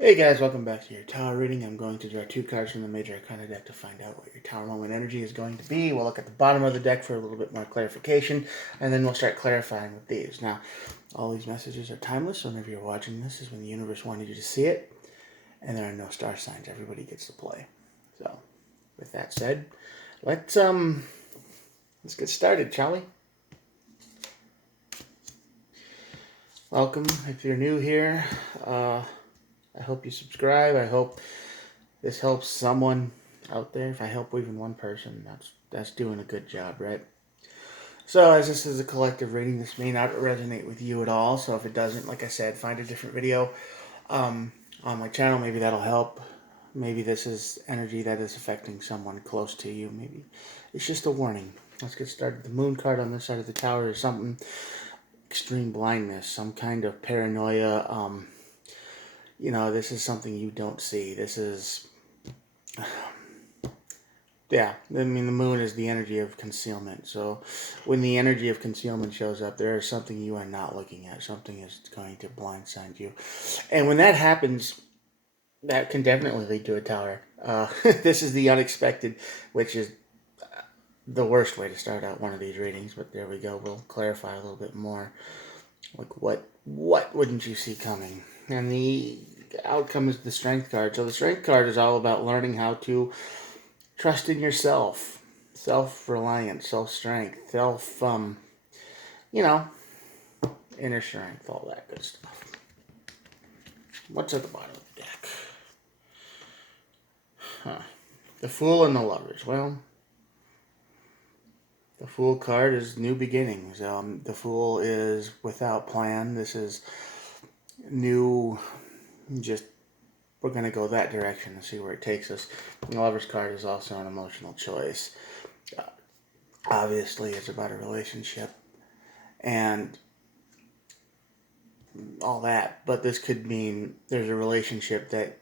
Hey guys, welcome back to your tower reading. I'm going to draw two cards from the Major Arcana deck to find out what your tower moment energy is going to be. We'll look at the bottom of the deck for a little bit more clarification, and then we'll start clarifying with these. Now, all these messages are timeless, so whenever you're watching this is when the universe wanted you to see it, and there are no star signs. Everybody gets to play. So, with that said, let's get started, shall we? Welcome. If you're new here, I hope you subscribe. I hope this helps someone out there. If I help even one person, that's doing a good job, right? So as this is a collective reading, this may not resonate with you at all. So if it doesn't, like I said, find a different video on my channel. Maybe that'll help. Maybe this is energy that is affecting someone close to you. Maybe it's just a warning. Let's get started. The moon card on this side of the tower is something extreme blindness, some kind of paranoia. This is something you don't see. This is Yeah, I mean, the moon is the energy of concealment. So when the energy of concealment shows up, there is something you are not looking at. Something is going to blindside you. And when that happens, that can definitely lead to a tower. This is the unexpected, which is the worst way to start out one of these readings. But there we go. We'll clarify a little bit more. Like, what wouldn't you see coming? And the outcome is the strength card. So the strength card is all about learning how to trust in yourself, self-reliance, self-strength, you know, inner strength, all that good stuff. What's at the bottom of the deck? The Fool and the Lovers. Well, the Fool card is new beginnings. The Fool is without plan. This is new, just we're going to go that direction and see where it takes us. The Lover's card is also an emotional choice. Obviously, it's about a relationship and all that, but this could mean there's a relationship that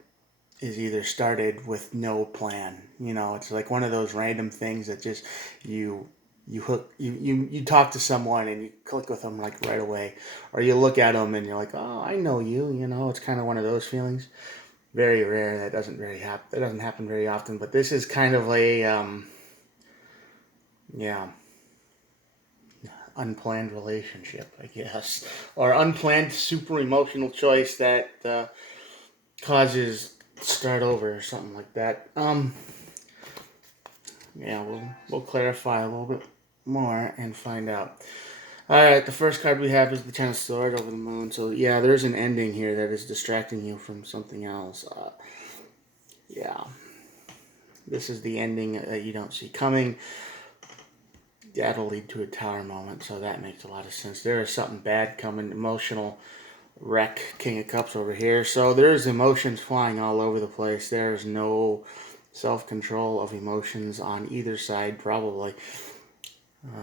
is either started with no plan. It's like one of those random things that just you talk to someone and you click with them like right away, or you look at them and you're like, oh, I know you. It's kind of one of those feelings. Very rare. That doesn't happen very often. But this is kind of a yeah, unplanned relationship, I guess, or unplanned super emotional choice that causes start over or something like that. Yeah, we'll clarify a little bit more and find out. All right, the first card we have is the Ten of Swords over the moon. So yeah, there's an ending here that is distracting you from something else. Yeah, this is the ending that you don't see coming. That'll lead to a tower moment, so that makes a lot of sense. There is something bad coming, emotional wreck, King of Cups over here. So there's emotions flying all over the place. There's no self-control of emotions on either side, probably.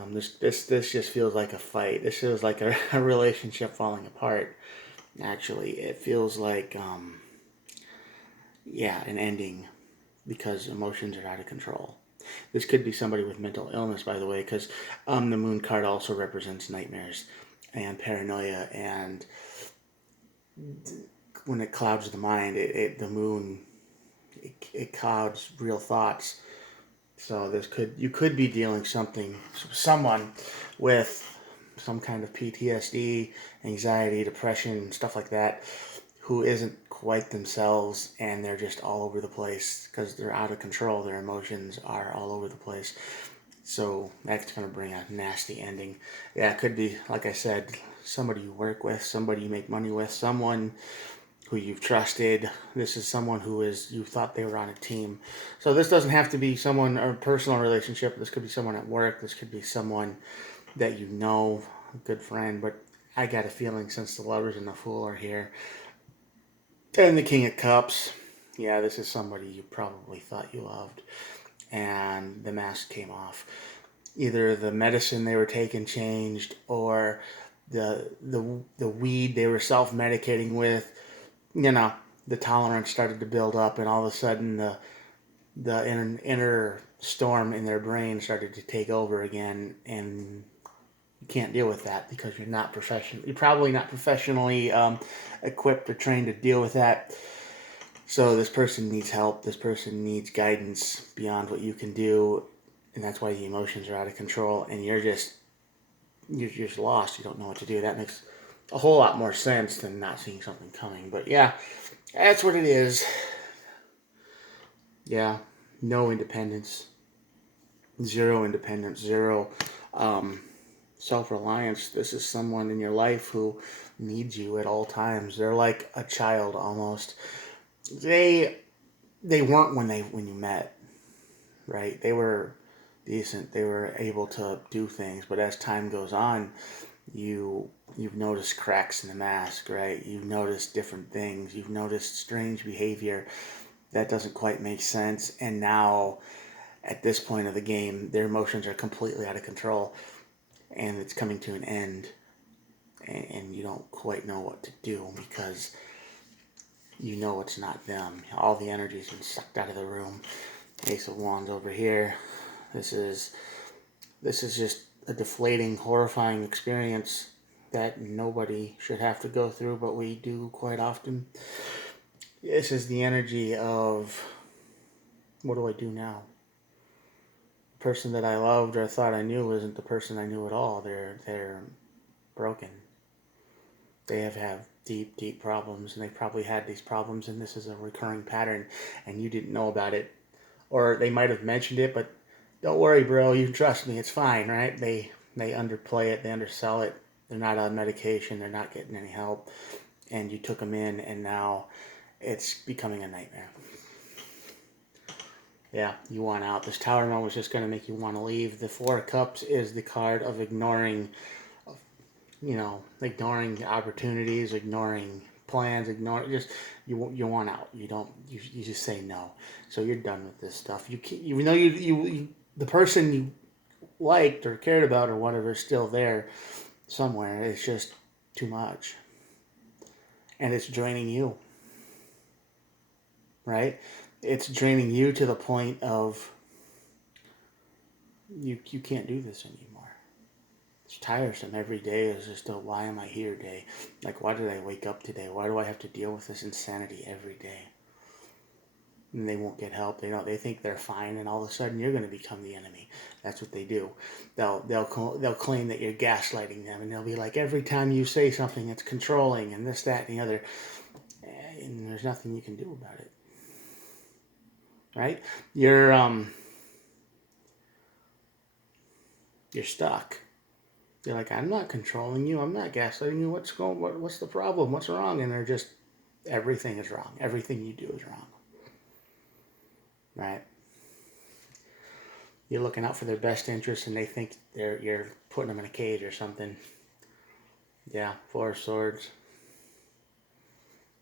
This just feels like a fight. This feels like a relationship falling apart. Actually, it feels like an ending because emotions are out of control. This could be somebody with mental illness, by the way, because the moon card also represents nightmares and paranoia, and when it clouds the mind, the moon it clouds real thoughts. So you could be dealing someone with some kind of PTSD, anxiety, depression, stuff like that, who isn't quite themselves, and they're just all over the place because they're out of control. Their emotions are all over the place. So that's going to bring a nasty ending. Yeah, it could be, like I said, somebody you work with, somebody you make money with, someone who you've trusted. This is someone you thought they were on a team. So this doesn't have to be someone, a personal relationship. This could be someone at work. This could be someone that you know, a good friend. But I got a feeling since the Lovers and the Fool are here, and the King of Cups, yeah, this is somebody you probably thought you loved, and the mask came off. Either the medicine they were taking changed, or the weed they were self-medicating with, the tolerance started to build up, and all of a sudden the inner storm in their brain started to take over again, and you can't deal with that because you're probably not professionally equipped or trained to deal with that. So this person needs help. This person needs guidance beyond what you can do, and that's why the emotions are out of control. And you're just lost. You don't know what to do. That makes a whole lot more sense than not seeing something coming. But yeah, that's what it is. Yeah, no independence, zero independence, zero um, self-reliance. This is someone in your life who needs you at all times. They're like a child almost. They they weren't when you met, right? They were decent. They were able to do things, but as time goes on, you've noticed cracks in the mask, right? You've noticed different things. You've noticed strange behavior that doesn't quite make sense, and now at this point of the game, their emotions are completely out of control, and it's coming to an end, and you don't quite know what to do because you know it's not them. All the energy's been sucked out of the room. Ace of Wands over here. This is just a deflating, horrifying experience that nobody should have to go through, but we do quite often. This is the energy of, what do I do now? The person that I loved or thought I knew isn't the person I knew at all. They're broken. They have deep, deep problems, and they probably had these problems, and this is a recurring pattern, and you didn't know about it. Or they might have mentioned it, but don't worry, bro. You trust me. It's fine, right? They underplay it. They undersell it. They're not on medication. They're not getting any help. And you took them in, and now it's becoming a nightmare. Yeah, you want out. This Tower moment is just going to make you want to leave. The Four of Cups is the card of ignoring, ignoring opportunities, ignoring plans, ignoring just you want out. You just say no. So you're done with this stuff. You can't, even though you the person you liked or cared about or whatever is still there somewhere. It's just too much, and it's draining you. Right? It's draining you to the point of you can't do this anymore. It's tiresome. Every day is just a why am I here day. Like, why did I wake up today? Why do I have to deal with this insanity every day? And they won't get help. They think they're fine, and all of a sudden you're going to become the enemy. That's what they do. They'll claim that you're gaslighting them, and they'll be like, every time you say something, it's controlling, and this, that, and the other, and there's nothing you can do about it. Right? You're stuck. You're like, I'm not controlling you. I'm not gaslighting you. What's the problem? What's wrong? And they're just, everything is wrong. Everything you do is wrong. Right? You're looking out for their best interests, and they think you're putting them in a cage or something. Yeah, Four of Swords.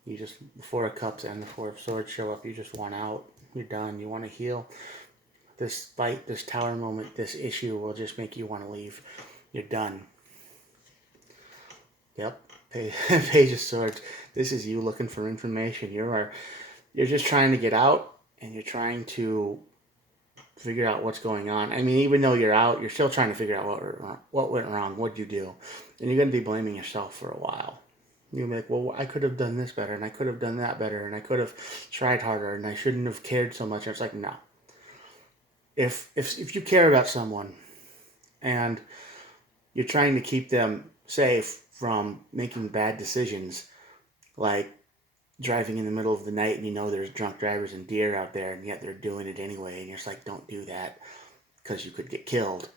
The Four of Cups and the Four of Swords show up. You just want out. You're done. You want to heal. This fight, this Tower moment, this issue will just make you want to leave. You're done. Yep. Page of Swords. This is you looking for information. You're just trying to get out, and you're trying to figure out what's going on. I mean, even though you're out, you're still trying to figure out what went wrong. What'd you do? And you're going to be blaming yourself for a while. You'll be like, well, I could have done this better, and I could have done that better, and I could have tried harder, and I shouldn't have cared so much. And it's like, no. If you care about someone, and you're trying to keep them safe from making bad decisions, like driving in the middle of the night, and there's drunk drivers and deer out there, and yet they're doing it anyway, and you're just like, don't do that because you could get killed,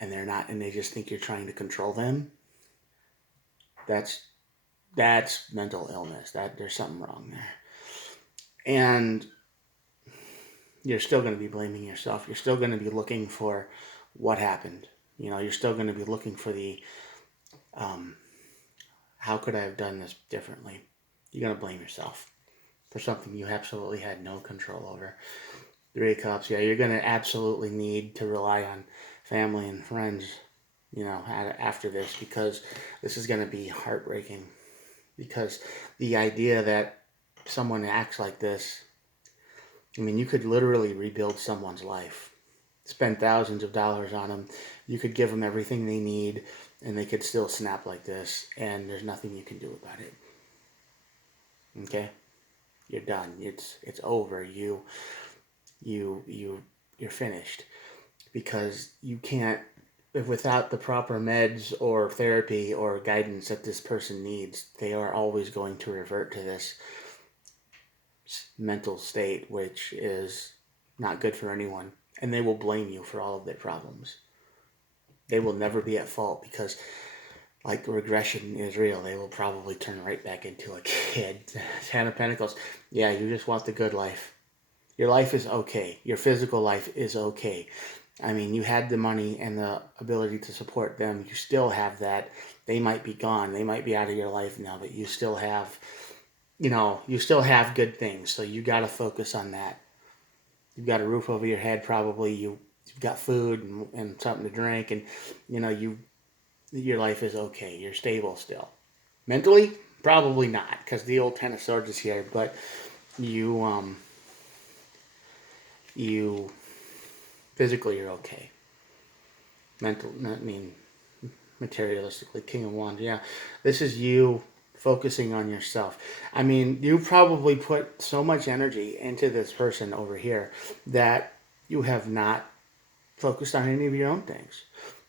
and they're not, and they just think you're trying to control them. That's mental illness. That there's something wrong there, and you're still going to be blaming yourself. You're still going to be looking for what happened. You're still going to be looking for the how could I have done this differently? You're going to blame yourself for something you absolutely had no control over. Three of Cups, yeah, you're going to absolutely need to rely on family and friends, after this, because this is going to be heartbreaking. Because the idea that someone acts like this, I mean, you could literally rebuild someone's life. Spend thousands of dollars on them. You could give them everything they need, and they could still snap like this, and there's nothing you can do about it. Okay? You're done. It's over. You're finished, because you can't, if without the proper meds or therapy or guidance that this person needs, they are always going to revert to this mental state, which is not good for anyone. And they will blame you for all of their problems. They will never be at fault, because, like, regression is real. They will probably turn right back into a kid. Ten of Pentacles. Yeah, you just want the good life. Your life is okay. Your physical life is okay. I mean, you had the money and the ability to support them. You still have that. They might be gone. They might be out of your life now, but you still have, you still have good things. So you got to focus on that. You've got a roof over your head, probably. You've got food and something to drink, and your life is okay. You're stable still. Mentally, probably not, because the old Ten of Swords is here. But you physically, you're okay. Materialistically, King of Wands. Yeah, this is you focusing on yourself. I mean, you probably put so much energy into this person over here that you have not focused on any of your own things.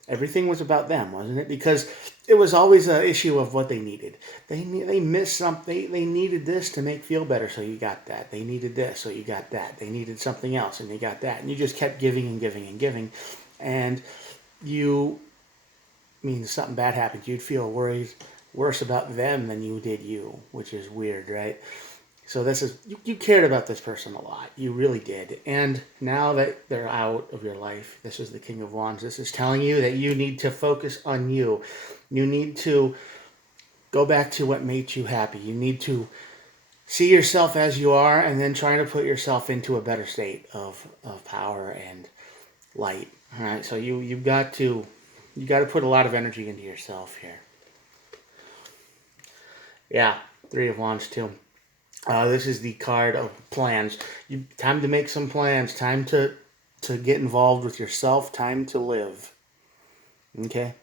Everything was about them, wasn't it? Because it was always an issue of what they needed. They missed something. They needed this to make feel better, so you got that. They needed this, so you got that. They needed something else, and you got that. And you just kept giving and giving and giving. And something bad happened, you'd feel worse about them than you did you, which is weird, right? So this is, you cared about this person a lot. You really did. And now that they're out of your life, this is the King of Wands. This is telling you that you need to focus on you. You need to go back to what made you happy. You need to see yourself as you are, and then try to put yourself into a better state of power and light. All right. So you've got to put a lot of energy into yourself here. Yeah. Three of Wands too. This is the card of plans. Time to make some plans. Time to get involved with yourself. Time to live. Okay?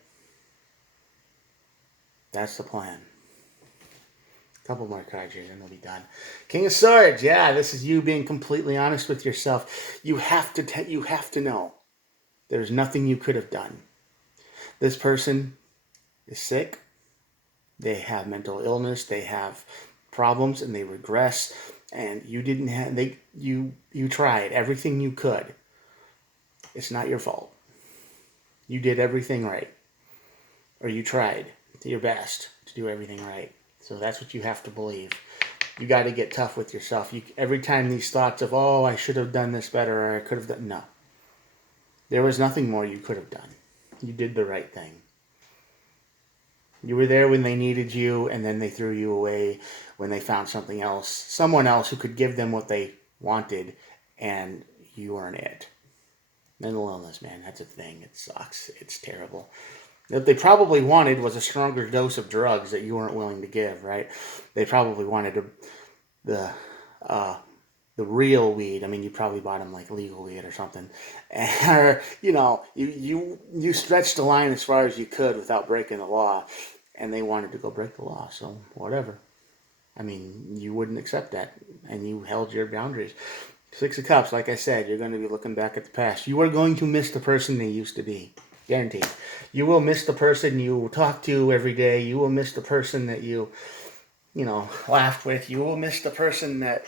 That's the plan. A couple more cards here, then we'll be done. King of Swords. Yeah, this is you being completely honest with yourself. You have to know. There's nothing you could have done. This person is sick. They have mental illness. They have problems, and they regress. And you didn't have. You tried everything you could. It's not your fault. You did everything right, or you tried your best to do everything right. So that's what you have to believe. You got to get tough with yourself. Every time these thoughts of, oh, I should have done this better, or I could have done, no. There was nothing more you could have done. You did the right thing. You were there when they needed you, and then they threw you away when they found something else, someone else who could give them what they wanted, and you weren't it. Mental illness, man, that's a thing. It sucks. It's terrible. What they probably wanted was a stronger dose of drugs that you weren't willing to give, right? They probably wanted the real weed. I mean, you probably bought them like legal weed or something, or you stretched the line as far as you could without breaking the law, and they wanted to go break the law. So whatever. I mean, you wouldn't accept that, and you held your boundaries. Six of Cups, like I said, you're going to be looking back at the past. You are going to miss the person they used to be. Guaranteed. You will miss the person you talk to every day. You will miss the person that you laughed with. You will miss the person that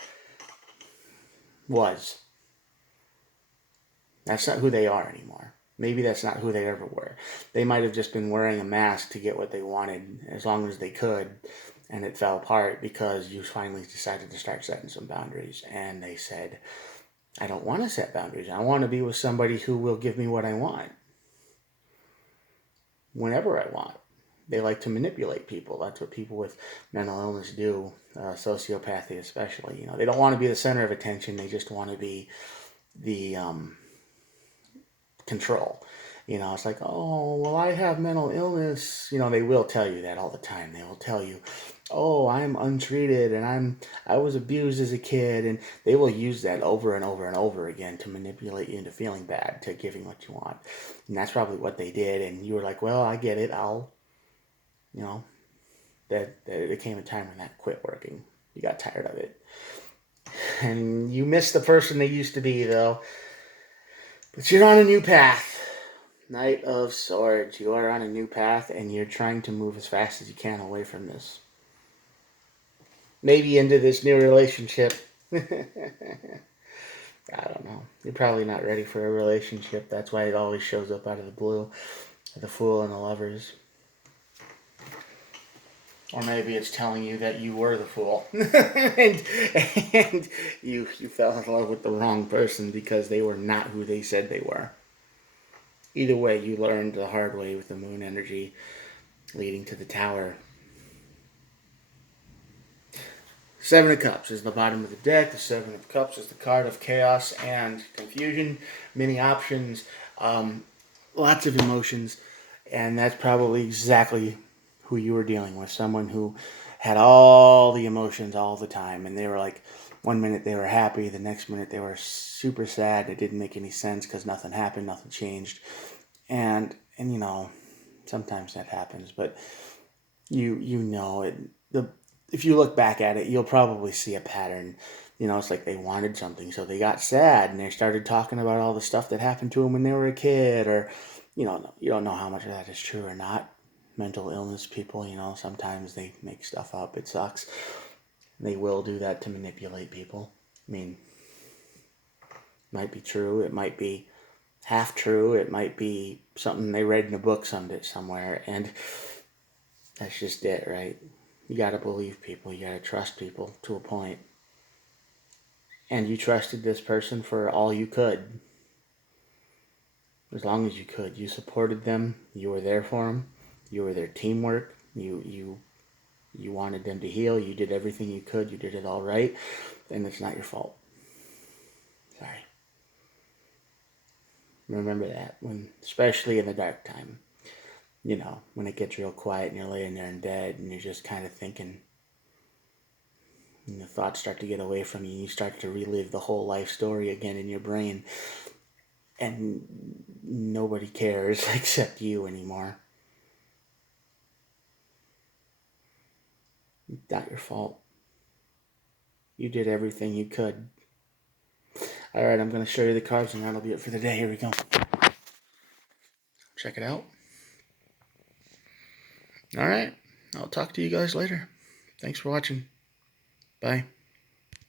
was. That's not who they are anymore. Maybe that's not who they ever were. They might have just been wearing a mask to get what they wanted as long as they could, and it fell apart because you finally decided to start setting some boundaries. And they said, I don't want to set boundaries. I want to be with somebody who will give me what I want whenever I want. They like to manipulate people. That's what people with mental illness do, sociopathy especially. They don't want to be the center of attention. They just want to be the control. It's like, oh, well, I have mental illness. They will tell you that all the time. They will tell you, oh, I'm untreated and I was abused as a kid, and they will use that over and over and over again to manipulate you into feeling bad, to giving what you want. And that's probably what they did. And you were like, well, I get it. That there came a time when that quit working. You got tired of it. And you miss the person they used to be, though. But you're on a new path. Knight of Swords. You are on a new path, and you're trying to move as fast as you can away from this. Maybe into this new relationship. I don't know. You're probably not ready for a relationship. That's why it always shows up out of the blue. The Fool and the Lovers. Or maybe it's telling you that you were the fool. and you fell in love with the wrong person because they were not who they said they were. Either way, you learned the hard way with the moon energy leading to the tower. Seven of Cups is the bottom of the deck. The Seven of Cups is the card of chaos and confusion. Many options, lots of emotions. And that's probably exactly who you were dealing with. Someone who had all the emotions all the time. And they were like, one minute they were happy, the next minute they were super sad. It didn't make any sense because nothing happened, nothing changed. And you know, sometimes that happens, but you know it. If you look back at it, you'll probably see a pattern. You know, it's like they wanted something, so they got sad and they started talking about all the stuff that happened to them when they were a kid, or you don't know how much of that is true or not. Mental illness people, sometimes they make stuff up. It sucks. They will do that to manipulate people. I mean, it might be true. It might be half true. It might be something they read in a book somewhere, and that's just it, right? You gotta believe people. You gotta trust people to a point. And you trusted this person for all you could. As long as you could. You supported them. You were there for them. You were their teamwork. You wanted them to heal. You did everything you could. You did it all right. And it's not your fault. Sorry. Remember that, especially in the dark time. When it gets real quiet and you're laying there in bed and you're just kind of thinking, and the thoughts start to get away from you. You start to relive the whole life story again in your brain. And nobody cares except you anymore. Not your fault. You did everything you could. Alright, I'm going to show you the cards and that'll be it for the day. Here we go. Check it out. Alright, I'll talk to you guys later. Thanks for watching. Bye.